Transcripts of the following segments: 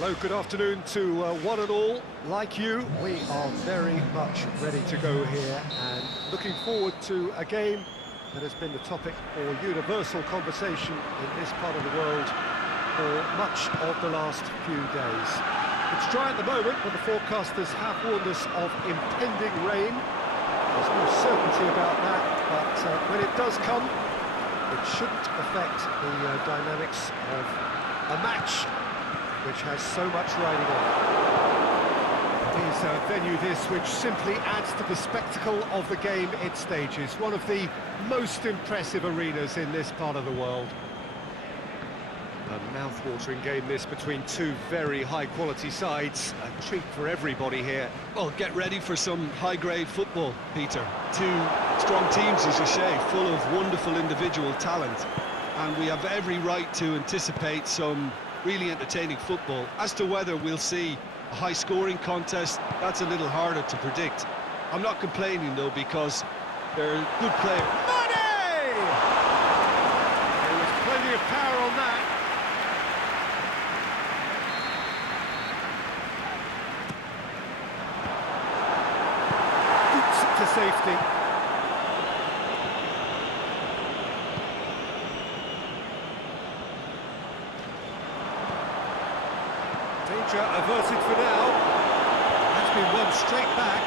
Hello, good afternoon to one and all. Like you, we are very much ready to go here and looking forward to a game that has been the topic for universal conversation in this part of the world for much of the last few days. It's dry at the moment, but the forecasters have warned us of impending rain. There's no certainty about that, but when it does come, it shouldn't affect the dynamics of a match which has so much riding on it. It is a venue this which simply adds to the spectacle of the game it stages. One of the most impressive arenas in this part of the world. A mouth-watering game this between two very high-quality sides. A treat for everybody here. Well, get ready for some high-grade football, Peter. Two strong teams, as you say, full of wonderful individual talent. And we have every right to anticipate some really entertaining football. As to whether we'll see a high-scoring contest, that's a little harder to predict. I'm not complaining, though, because they're good players. Mane! There was plenty of power on that. Boots it to safety. Danger averted for now. That's been won straight back.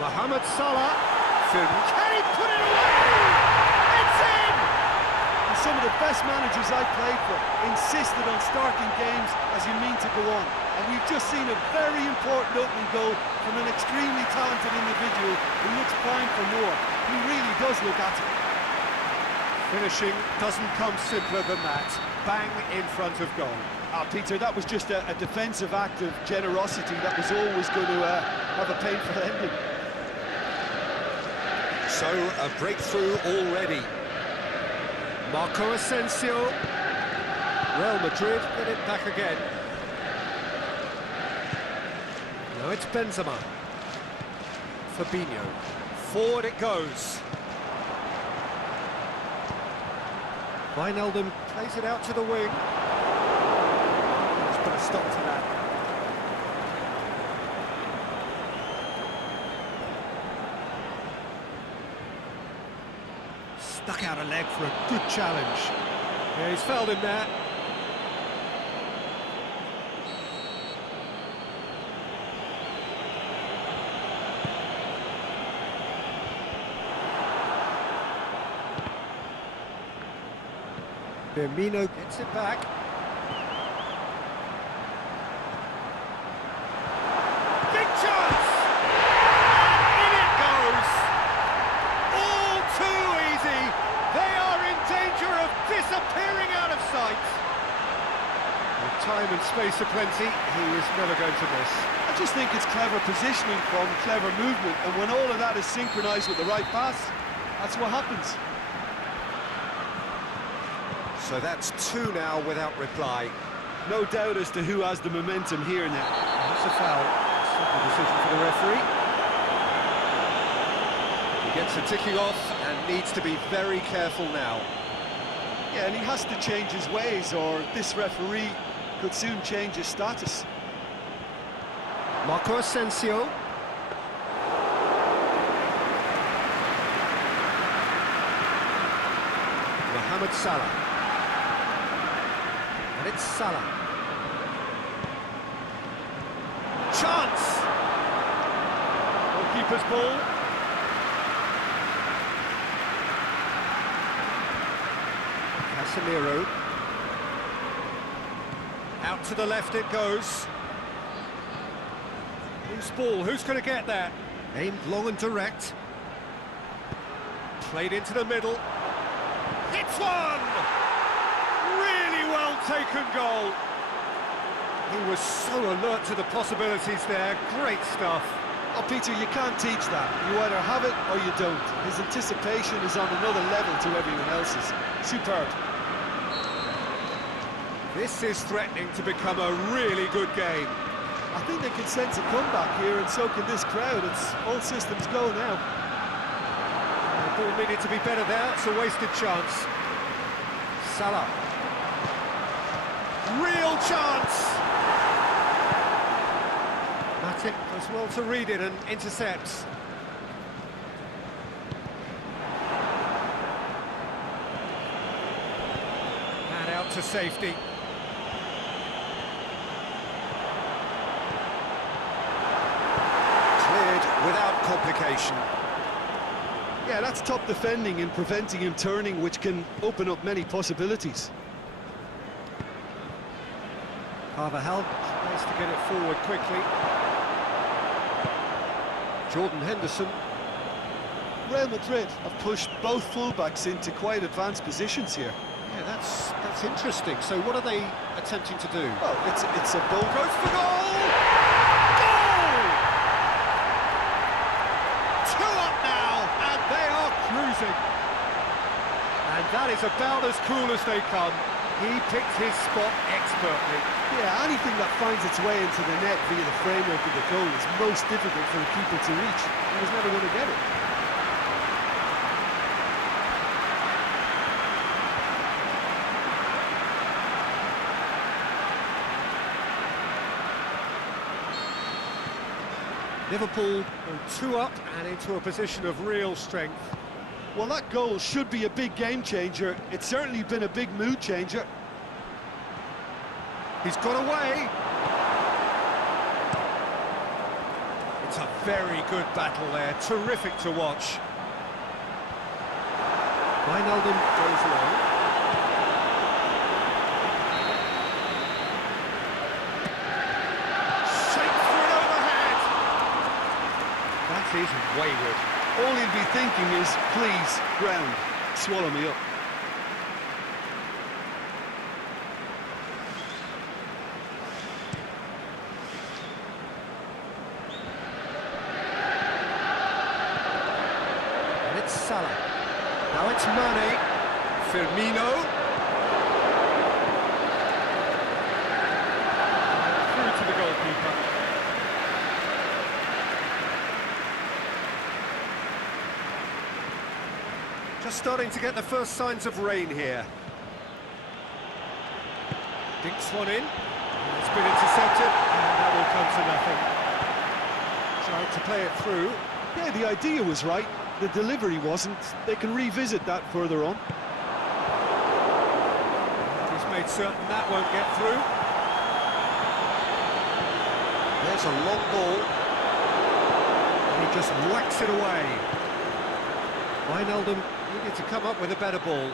Mohamed Salah. Can he put it away? It's in! And some of the best managers I played for insisted on starting games as you mean to go on. And we've just seen a very important opening goal from an extremely talented individual who looks primed for more. He really does look at it. Finishing doesn't come simpler than that. Bang in front of goal. Peter, that was just a defensive act of generosity that was always going to have a painful ending. So, a breakthrough already. Marco Asensio. Real Madrid get it back again. Now it's Benzema. Fabinho. Forward it goes. Wijnaldum plays it out to the wing. Let's put a stop to that. Stuck out a leg for a good challenge. Yeah, he's fouled him there. Firmino gets it back. Big chance! In it goes! All too easy! They are in danger of disappearing out of sight! With time and space aplenty, he was never going to miss. I just think it's clever positioning from clever movement, and when all of that is synchronised with the right pass, that's what happens. So that's two now without reply. No doubt as to who has the momentum here now. That's a foul. Simple decision for the referee. He gets a ticking off and needs to be very careful now. Yeah, and he has to change his ways, or this referee could soon change his status. Marco Asensio. Mohamed Salah. And it's Salah. Chance! Goalkeeper's ball. Casemiro. Out to the left it goes. Loose ball, who's going to get that? Aimed long and direct. Played into the middle. Hits one! Really well taken goal. He was so alert to the possibilities there. Great stuff. Oh, Peter, you can't teach that. You either have it or you don't. His anticipation is on another level to everyone else's. Superb. This is threatening to become a really good game. I think they can sense a comeback here, and so can this crowd. It's all systems go now. The ball needed to be better there. It's a wasted chance. Salah. Real chance! Matic does well to read it and intercepts. And out to safety. Cleared without complication. Yeah, that's top defending and preventing him turning, which can open up many possibilities. Carvajal tries to get it forward quickly. Jordan Henderson. Real Madrid have pushed both fullbacks into quite advanced positions here. Yeah, that's interesting. So what are they attempting to do? Well, it's a ball. Goes for goal! Goal! 2 up now, and they are cruising. And that is about as cool as they come. He picked his spot expertly. Yeah, anything that finds its way into the net via the framework of the goal is most difficult for the keeper to reach. He was never going to get it. Liverpool go 2 up and into a position of real strength. Well, that goal should be a big game changer. It's certainly been a big mood changer. He's got away. It's a very good battle there, terrific to watch. Wijnaldum goes long. Shaped for an overhead. That is wayward. All he'll be thinking is, please, ground, swallow me up. And it's Salah. Now it's Mane. Firmino. Through to the goalkeeper. Just starting to get the first signs of rain here. Dinks one in. It's been intercepted, and that will come to nothing. Tried to play it through. Yeah, the idea was right. The delivery wasn't. They can revisit that further on. He's made certain that won't get through. There's a long ball. And he just whacks it away. Wijnaldum needed to come up with a better ball.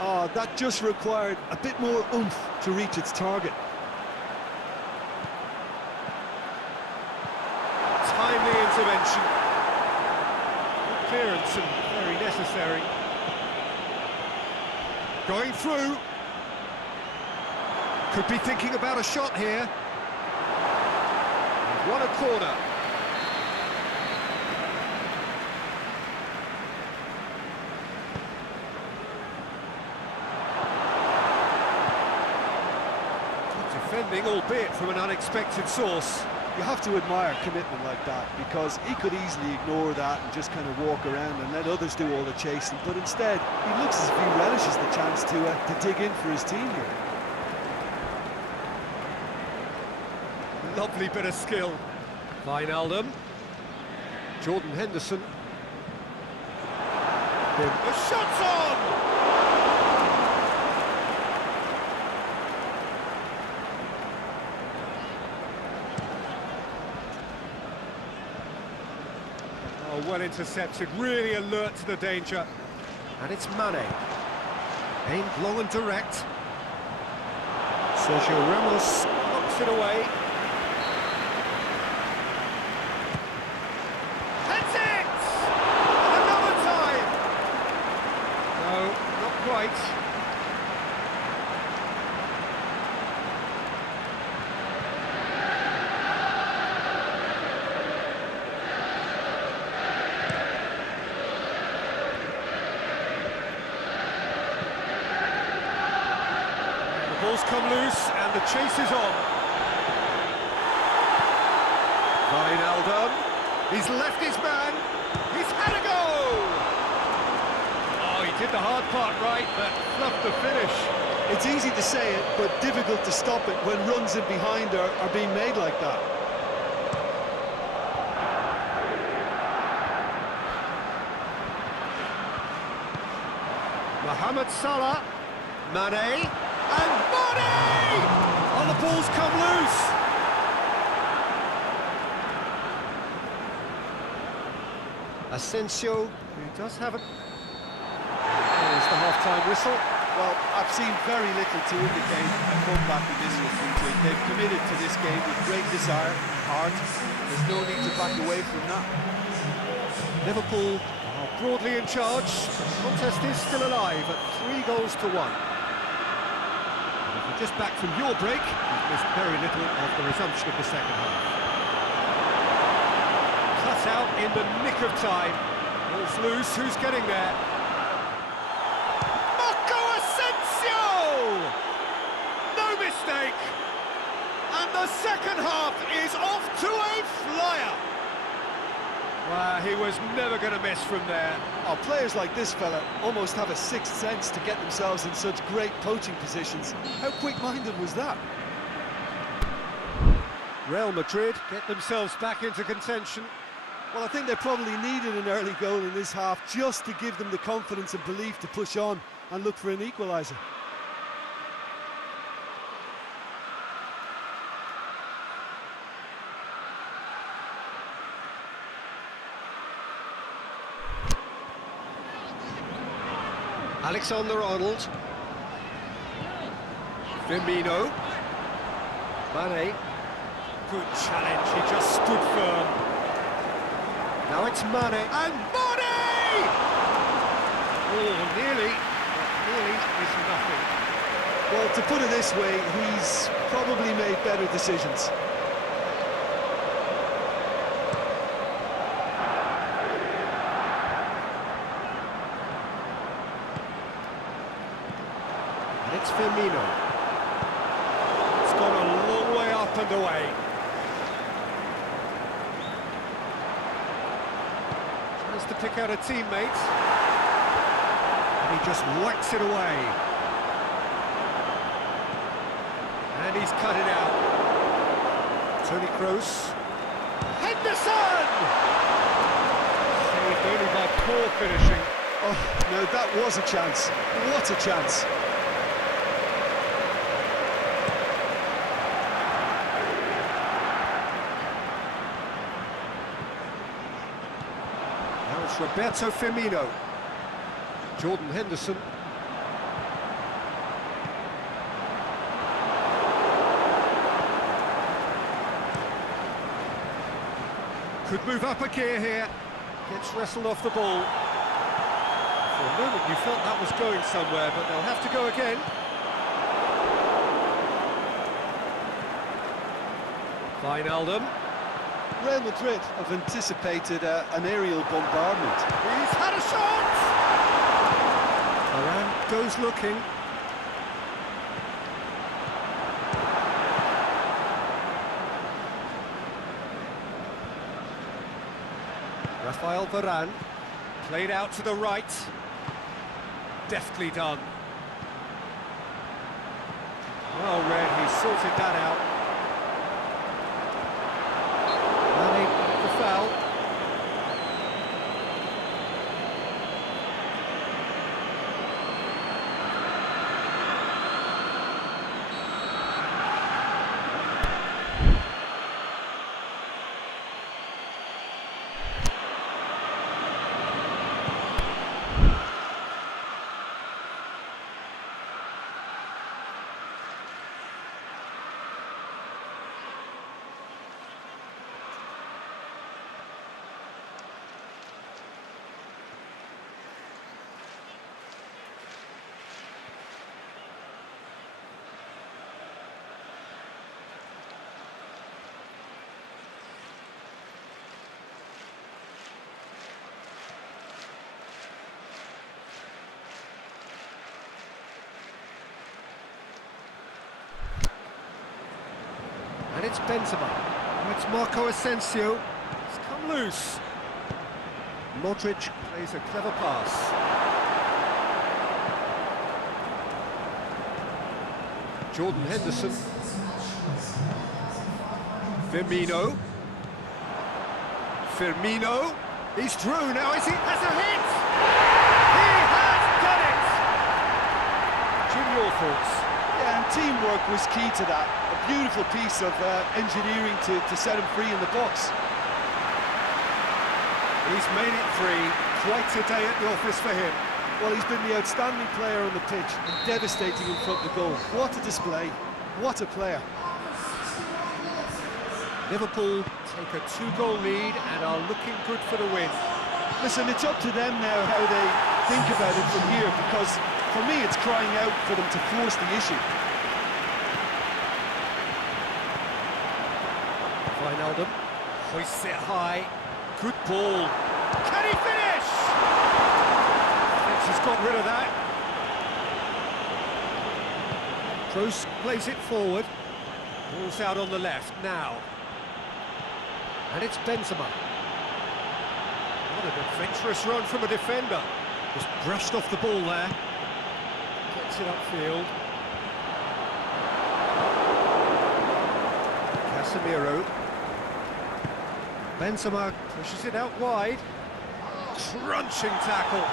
Oh, that just required a bit more oomph to reach its target. Timely intervention. Good clearance and very necessary. Going through. Could be thinking about a shot here. What a corner. Defending, albeit from an unexpected source. You have to admire commitment like that, because he could easily ignore that and just kind of walk around and let others do all the chasing, but instead he looks as if he relishes the chance to dig in for his team here. Lovely bit of skill. Wijnaldum. Jordan Henderson. The shot's on! Oh, well intercepted, really alert to the danger. And it's Mane. Aimed long and direct. Sergio Ramos knocks it away. That's it! And another time! No, not quite. The ball's come loose and the chase is on. Wijnaldum. He's left his man. He's had a go! Oh, he did the hard part right, but fluffed the finish. It's easy to say it, but difficult to stop it when runs in behind are being made like that. Mohamed Salah, Mane, and Mane! Oh, the ball's come loose! Asensio, who does have it. There's the half-time whistle. Well, I've seen very little to indicate a comeback in this one, Peter. They've committed to this game with great desire and heart. There's no need to back away from that. Liverpool are broadly in charge. The contest is still alive at 3-1. If you're just back from your break, you've missed very little of the resumption of the second half. Cut out in the nick of time. Ball's loose, who's getting there? Marco Asensio! No mistake! And the second half is off to a flyer! Well, he was never going to miss from there. Oh, players like this fella almost have a sixth sense to get themselves in such great poaching positions. How quick-minded was that? Real Madrid get themselves back into contention. Well, I think they probably needed an early goal in this half just to give them the confidence and belief to push on and look for an equaliser. Alexander-Arnold. Firmino. Mane. Good challenge, he just stood firm. Now it's Mane. And Mane! Oh, nearly. But nearly is nothing. Well, to put it this way, he's probably made better decisions. It's Firmino. It's gone a long way up and away. Tries to pick out a teammate. And he just whacks it away. And he's cut it out. Toni Kroos. Henderson! Saved only by poor finishing. Oh, no, that was a chance. What a chance. Now it's Roberto Firmino. Jordan Henderson. Could move up a gear here. Gets wrestled off the ball. For a moment you felt that was going somewhere, but they'll have to go again. Wijnaldum. Real Madrid have anticipated an aerial bombardment. He's had a shot! Varane goes looking. Rafael Varane, played out to the right. Deftly done. Well read, he sorted that out. Mane, the foul. And it's Benzema. Oh, it's Marco Asensio. It's come loose. Modric plays a clever pass. Jordan Henderson. Firmino. Firmino. He's through now, is he? Has a hit! He has done it! Jim, your thoughts? Yeah, and teamwork was key to that. A beautiful piece of engineering to set him free in the box. He's made it free. Quite a day at the office for him. Well, he's been the outstanding player on the pitch and devastating in front of goal. What a display, what a player. Liverpool take a 2-goal lead and are looking good for the win. Listen, it's up to them now how they think about it from here, because for me it's crying out for them to force the issue. Wijnaldum hoists it high. Good ball. Can he finish? Thinks he's got rid of that. Kroos plays it forward. Ball's out on the left now. And it's Benzema. What an adventurous run from a defender. Just brushed off the ball there. Gets it upfield. Casemiro. Benzema pushes it out wide. Crunching tackle.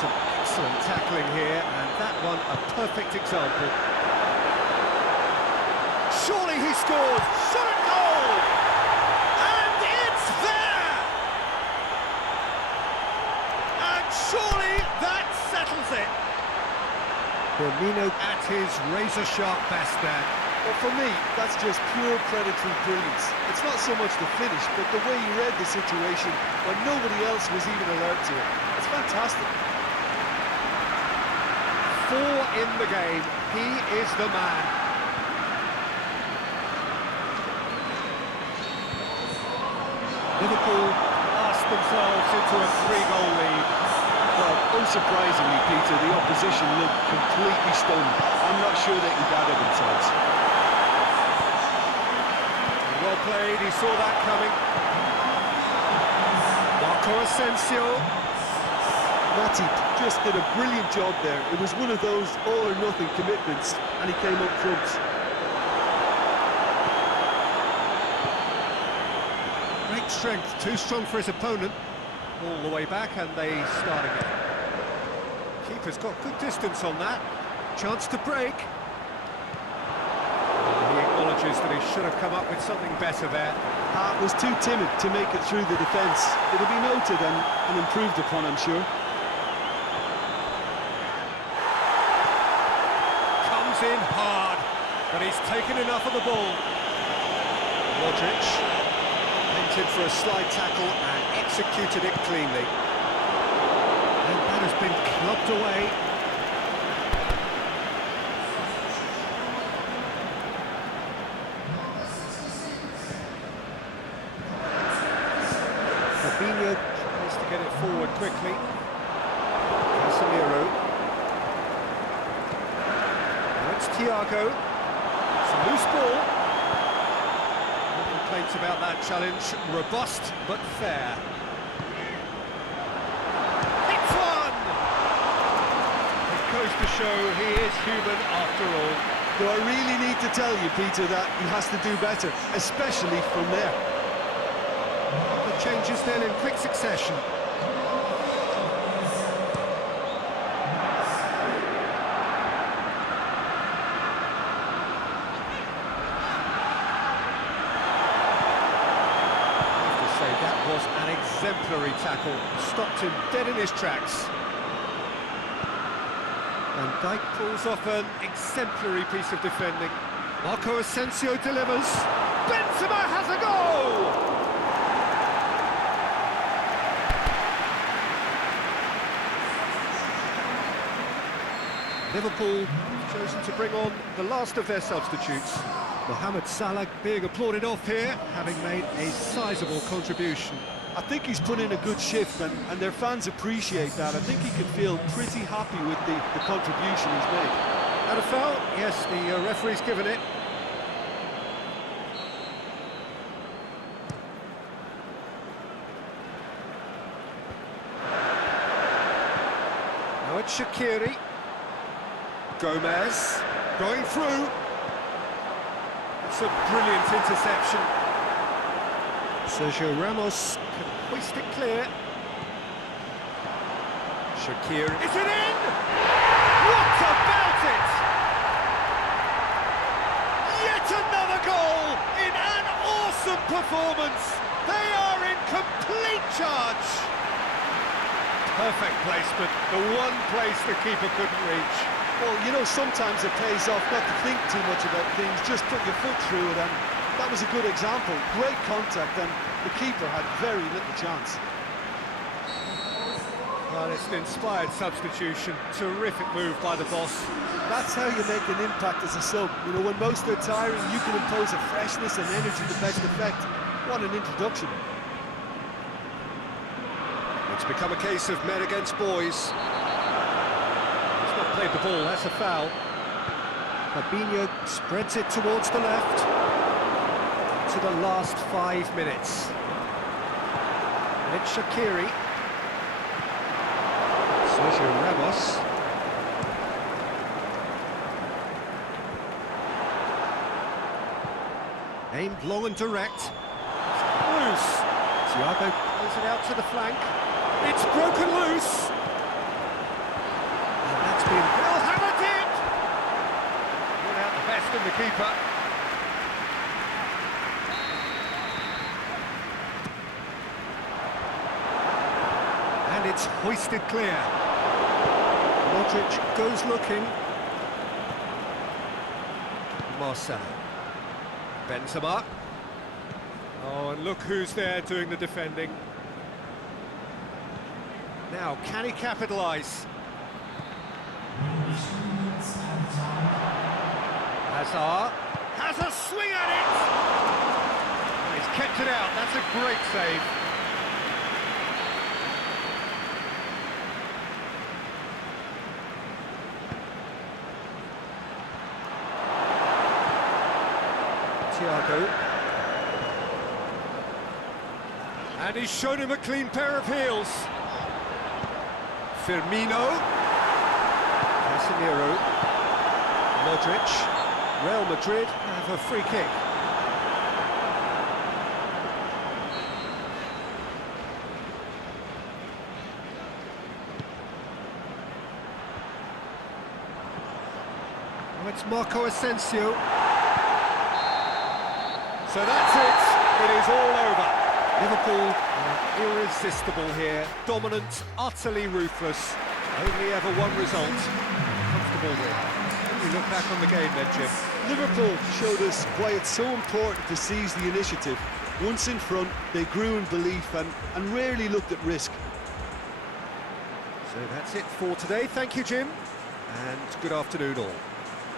Some excellent tackling here, and that one a perfect example. Surely he scores! Shot at goal! And it's there! And surely that settles it! Firmino at his razor-sharp best there. Well, for me, that's just pure predatory brilliance. It's not so much the finish, but the way he read the situation when nobody else was even alert to it. It's fantastic. 4 in the game. He is the man. Liverpool cast themselves into a 3-goal lead. Well, unsurprisingly, Peter, the opposition looked completely stunned. I'm not sure they can gather themselves. Well played, he saw that coming. Marco Asensio. Matip just did a brilliant job there. It was one of those all-or-nothing commitments, and he came up trumps. Great strength, too strong for his opponent. All the way back, and they start again. Keeper's got good distance on that. Chance to break. He acknowledges that he should have come up with something better there. Hart was too timid to make it through the defence. It'll be noted and improved upon, I'm sure. Comes in hard, but he's taken enough of the ball. Modric painted for a slide tackle and executed it cleanly. And that has been clubbed away. Fabinho tries to get it forward quickly. Casemiro. Now it's Thiago. It's a loose ball. No complaints about that challenge. Robust but fair. It's one! It goes to show he is human after all. Do I really need to tell you, Peter, that he has to do better, especially from there? The changes then in quick succession. I have to say that was an exemplary tackle. Stopped him dead in his tracks. And Dijk pulls off an exemplary piece of defending. Marco Asensio delivers. Benzema has a goal! Liverpool have chosen to bring on the last of their substitutes. Mohamed Salah being applauded off here, having made a sizable contribution. I think he's put in a good shift, and their fans appreciate that. I think he can feel pretty happy with the contribution he's made. And a foul? Yes, the referee's given it. Now it's Shaqiri. Gomez. Going through. It's a brilliant interception. Sergio Ramos can hoist it clear. Shaqiri. Is it in? What about it? Yet another goal in an awesome performance. They are in complete charge. Perfect placement, the one place the keeper couldn't reach. Well, you know, sometimes it pays off not to think too much about things, just put your foot through it, and that was a good example. Great contact, and the keeper had very little chance. Well, it's an inspired substitution. Terrific move by the boss. That's how you make an impact as a sub. You know, when most are tiring, you can impose a freshness and energy to best effect. What an introduction. It's become a case of men against boys. He's not played the ball, that's a foul. Fabinho spreads it towards the left. To the last 5 minutes. And it's Shaqiri. Sergio Ramos. Aimed long and direct. Loose. Thiago plays it out to the flank. It's broken loose. And that's been well hammered in. Brought out the best in the keeper. And it's hoisted clear. Modric goes looking. Marcelo. Benzema. Oh, and look who's there doing the defending. Now, can he capitalise? Hazard has a swing at it! And he's kept it out, that's a great save. Thiago. And he's shown him a clean pair of heels. Firmino. Casemiro. Modric. Real Madrid have a free kick. Oh, it's Marco Asensio. So that's it. It is all over. Liverpool are irresistible here, dominant, utterly ruthless. Only ever one result, comfortable win. We look back on the game then, Jim. Liverpool showed us why it's so important to seize the initiative. Once in front, they grew in belief and rarely looked at risk. So that's it for today. Thank you, Jim, and good afternoon all.